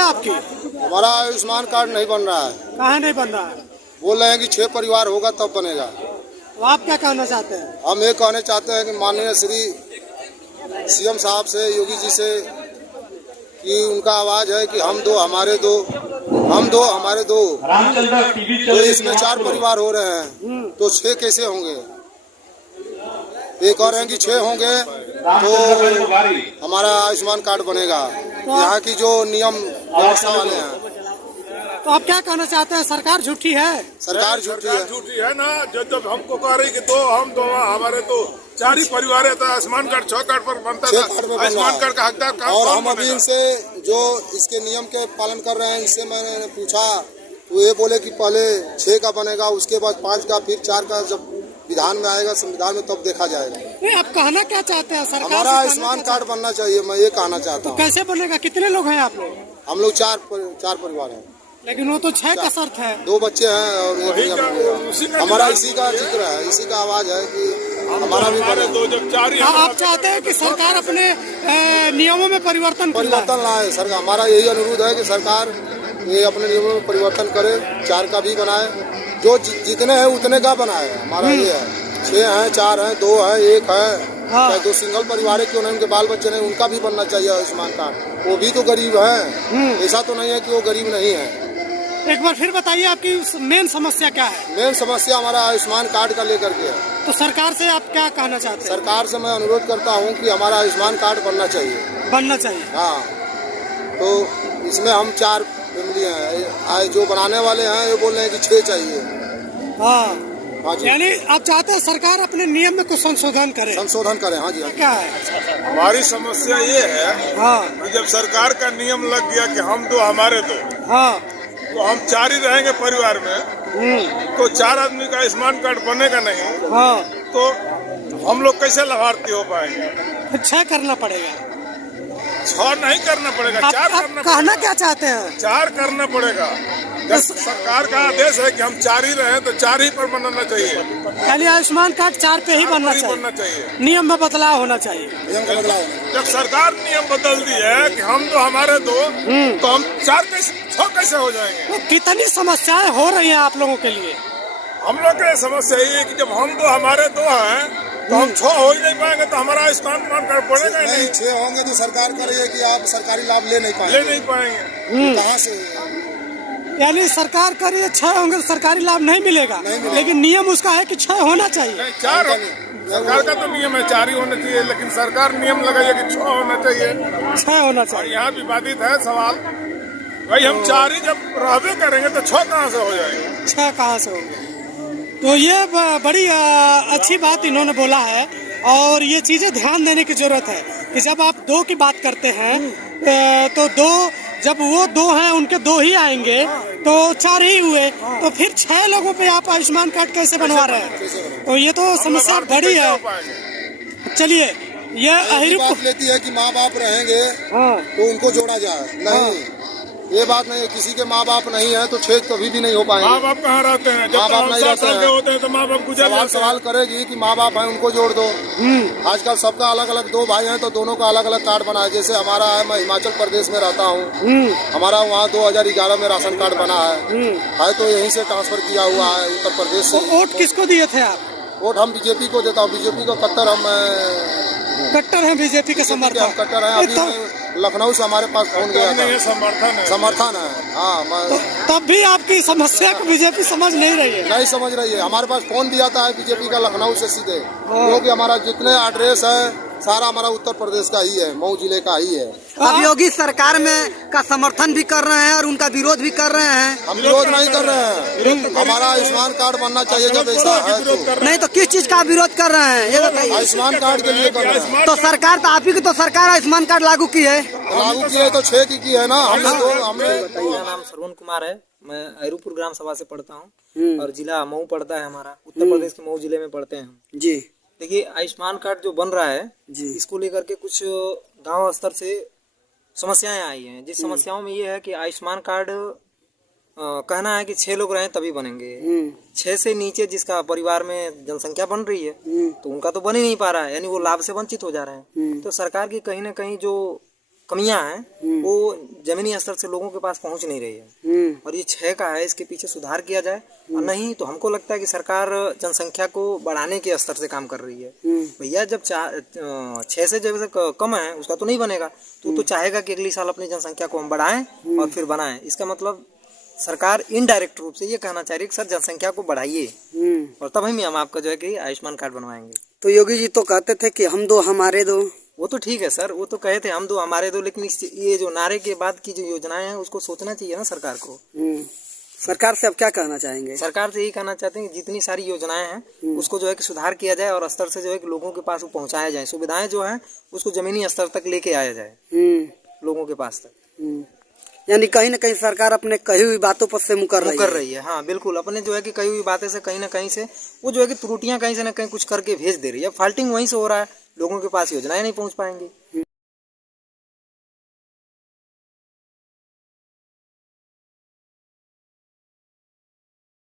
है आपकी? हमारा आयुष्मान कार्ड नहीं बन रहा है। कहाँ नहीं बन रहा है? बोल रहे हैं कि 6 परिवार होगा तब बनेगा। तो आप क्या कहना चाहते हैं? हम ये कहना चाहते हैं कि माननीय श्री सीएम साहब से, योगी जी से, कि उनका आवाज है कि हम दो हमारे दो, हम दो हमारे दो। तो इसमें 4 परिवार हो रहे हैं तो 6 कैसे होंगे? एक और हैं कि 6 होंगे तो हमारा आयुष्मान कार्ड बनेगा। यहाँ की जो नियम व्यवस्था वाले हैं। तो आप क्या कहना चाहते हैं? सरकार झूठी है? सरकार झूठी है ना। जब हमको कह रही कि दो हम दो हमारे तो 4 ही परिवार है, तो आयुष्मान कार्ड 6 कार्ड पर बनता था। आयुष्मान कार्ड का हकदार कहाँ? और हम अभी इनसे जो इसके नियम के पालन कर रहे हैं, इनसे मैंने पूछा तो ये बोले कि पहले 6 का बनेगा, उसके बाद 5 का, फिर 4 का जब विधान में आएगा, संविधान में, तब देखा जाएगा। नहीं, आप कहना क्या चाहते हैं? सरकार हमारा आयुष्मान कार्ड बनना चाहिए, मैं ये कहना चाहता तो हूँ। कैसे बनेगा? कितने लोग हैं आप लोग? हम लोग 4 परिवार हैं। लेकिन वो तो 6 का शर्त है। 2 बच्चे हैं और एक नियम। हमारा इसी का जिक्र है, इसी का आवाज है कि हमारा भी बने। आप चाहते हैं कि सरकार अपने नियमों में परिवर्तन लाए। सरकार, हमारा यही अनुरोध है कि सरकार ये अपने नियमों में परिवर्तन करे, 4 का भी बनाए, जो जितने हैं उतने का बनाए। हमारा ये है 6 हैं, 4 हैं, 2 है, 1 है। चाहे 2 सिंगल परिवार है, क्यों नहीं, उनके बाल बच्चे नहीं, उनका भी बनना चाहिए आयुष्मान कार्ड। वो भी तो गरीब है, ऐसा तो नहीं है कि वो गरीब नहीं है। एक बार फिर बताइए, आपकी मेन समस्या क्या है? मेन समस्या हमारा आयुष्मान कार्ड का लेकर के है। तो सरकार से आप क्या कहना चाहते हैं? सरकार से मैं अनुरोध करता हूँ कि हमारा आयुष्मान कार्ड बनना चाहिए। हाँ, तो इसमें हम 4 फैमिली हैं, जो बनाने वाले हैं ये बोल रहे हैं कि 6 चाहिए। हाँ जी। यानी आप चाहते हैं सरकार अपने नियम में कुछ संशोधन करे? हाँ जी। क्या है हमारी समस्या ये है कि जब सरकार का नियम लग गया कि हम दो हमारे दो, तो हम 4 ही रहेंगे परिवार में, तो 4 आदमी का आयुष्मान कार्ड बनेगा नहीं। तो हम लोग कैसे लाभार्थी हो पाएंगे? 6 करना पड़ेगा। 6 नहीं करना पड़ेगा, 4 करना। कहना क्या चाहते हैं? 4 करना पड़ेगा। जब सरकार का आदेश है कि हम 4 ही रहे, तो 4 ही पर बनना चाहिए। यानी आयुष्मान कार्ड 4 पे ही बनना चाहिए। नियम में बदलाव होना चाहिए। जब सरकार नियम बदल दी है कि हम तो हमारे दो, तो हम 4 कैसे 6 कैसे हो जाएंगे? तो कितनी समस्याएं हो रही हैं आप लोगों के लिए? हम लोग की समस्या ये है कि जब हम दो हमारे दो हैं, तो हम 6 हो ही नहीं पाएंगे, तो हमारा आयुष्मान कार्ड पड़ेगा नहीं। 6 होंगे तो सरकार कह रही है कि आप सरकारी लाभ ले नहीं पाएंगे। कहाँ से? यानी सरकार कर रही है 6 होंगे तो सरकारी लाभ नहीं मिलेगा, लेकिन नियम उसका है कि 6 होना चाहिए। 4 सरकार का तो नियम है 4 ही होना चाहिए, लेकिन सरकार नियम लगाइए कि 6 होना चाहिए। 6 होना चाहिए। और यहाँ विवादित है सवाल, भाई हम 4 ही जब रहबे करेंगे तो 6 कहाँ से हो जाएंगे? 6 कहाँ से होंगे? तो ये बड़ी अच्छी बात इन्होंने बोला है, और ये चीजें ध्यान देने की जरूरत है कि जब आप 2 की बात करते हैं तो 2, जब वो 2 हैं उनके 2 ही आएंगे तो 4 ही हुए, तो फिर 6 लोगों पे आप आयुष्मान कार्ड कैसे बनवा रहे हैं? तो ये तो समस्या बड़ी है। चलिए, ये बात लेती है कि माँ बाप रहेंगे तो उनको जोड़ा जाए, नहीं, ये बात नहीं है। किसी के माँ बाप नहीं है तो 6 कभी भी नहीं हो पाएंगे। माँ बाप कहाँ रहते हैं? माँ बाप नहीं रहते हैं तो माँ बाप गुजर सवाल करेगी कि माँ बाप है उनको जोड़ दो। आजकल सबका अलग अलग, 2 भाई हैं तो दोनों का अलग अलग कार्ड बना है। जैसे हमारा है, मैं हिमाचल प्रदेश में रहता हूँ, हमारा वहाँ 2011 में राशन कार्ड बना है तो यहीं से ट्रांसफर किया हुआ है उत्तर प्रदेश से। वोट किसको दिए थे आप? वोट हम बीजेपी को देता हूँ। बीजेपी को कट्टर हैं, बीजेपी के समर्थक कट्टर है। अभी लखनऊ से हमारे पास फोन गया था, समर्थन है। हाँ, तो तब भी आपकी समस्या को बीजेपी समझ नहीं रही है? नहीं समझ रही है। हमारे पास फोन भी आता है बीजेपी का लखनऊ से सीधे, क्योंकि हमारा जितने एड्रेस है सारा हमारा उत्तर प्रदेश का ही है, मऊ जिले का ही है। अब योगी सरकार में का समर्थन भी कर रहे हैं और उनका विरोध भी कर रहे हैं। हम विरोध नहीं कर रहे हैं, हमारा आयुष्मान कार्ड बनना चाहिए। जब ऐसा है तो नहीं तो किस चीज का विरोध कर रहे हैं ये बताइए? आयुष्मान कार्ड के लिए कर रहे हैं। तो सरकार तो आप ही की तो सरकार आयुष्मान कार्ड लागू की है। लागू की है तो 6 की है ना। हमने मेरा नाम श्रवण कुमार है, मैं अहिरुपुर ग्राम सभा से पढ़ता हूँ और जिला मऊ पड़ता है हमारा, उत्तर प्रदेश के मऊ जिले में पढ़ते हैं हम जी। देखिए, आयुष्मान कार्ड जो बन रहा है इसको लेकर के कुछ गांव स्तर से समस्याएं आई हैं। जिस समस्याओं में ये है कि आयुष्मान कार्ड कहना है कि 6 लोग रहें तभी बनेंगे। 6 से नीचे जिसका परिवार में जनसंख्या बन रही है तो उनका तो बन ही नहीं पा रहा है, यानी वो लाभ से वंचित हो जा रहे हैं। तो सरकार की कहीं ना कहीं जो कमियां हैं वो जमीनी स्तर से लोगों के पास पहुंच नहीं रही है। और ये 6 का है, इसके पीछे सुधार किया जाए, और नहीं तो हमको लगता है कि सरकार जनसंख्या को बढ़ाने के स्तर से काम कर रही है। भैया जब 6 से जब कम है उसका तो नहीं बनेगा, तो चाहेगा कि अगली साल अपनी जनसंख्या को हम बढ़ाएं और फिर बनाएं। इसका मतलब सरकार इनडायरेक्ट रूप से ये कहना चाह रही है कि सर जनसंख्या को बढ़ाइए और तब हम आपका जो है कि आयुष्मान कार्ड बनवाएंगे। तो योगी जी तो कहते थे कि हम दो हमारे दो। वो तो ठीक है सर, वो तो कहे थे हम दो हमारे दो, लेकिन ये जो नारे के बाद की जो योजनाएं हैं उसको सोचना चाहिए ना सरकार को। सरकार से अब क्या कहना चाहेंगे? सरकार से यही कहना चाहते हैं कि जितनी सारी योजनाएं हैं उसको जो है कि सुधार किया जाए और स्तर से जो है कि लोगों के पास वो पहुंचाया जाए। सुविधाएं जो है उसको जमीनी स्तर तक लेके आया जाए लोगों के पास तक। यानी कहीं न कहीं सरकार अपने कही हुई बातों पर से मुकर रही है। हाँ बिल्कुल, अपने जो है कि कही हुई बातें से कहीं ना कहीं से वो जो है कि त्रुटियां कहीं से ना कहीं कुछ करके भेज दे रही है। फाल्टिंग वहीं से हो रहा है, लोगों के पास योजनाएं नहीं पहुंच पाएंगी।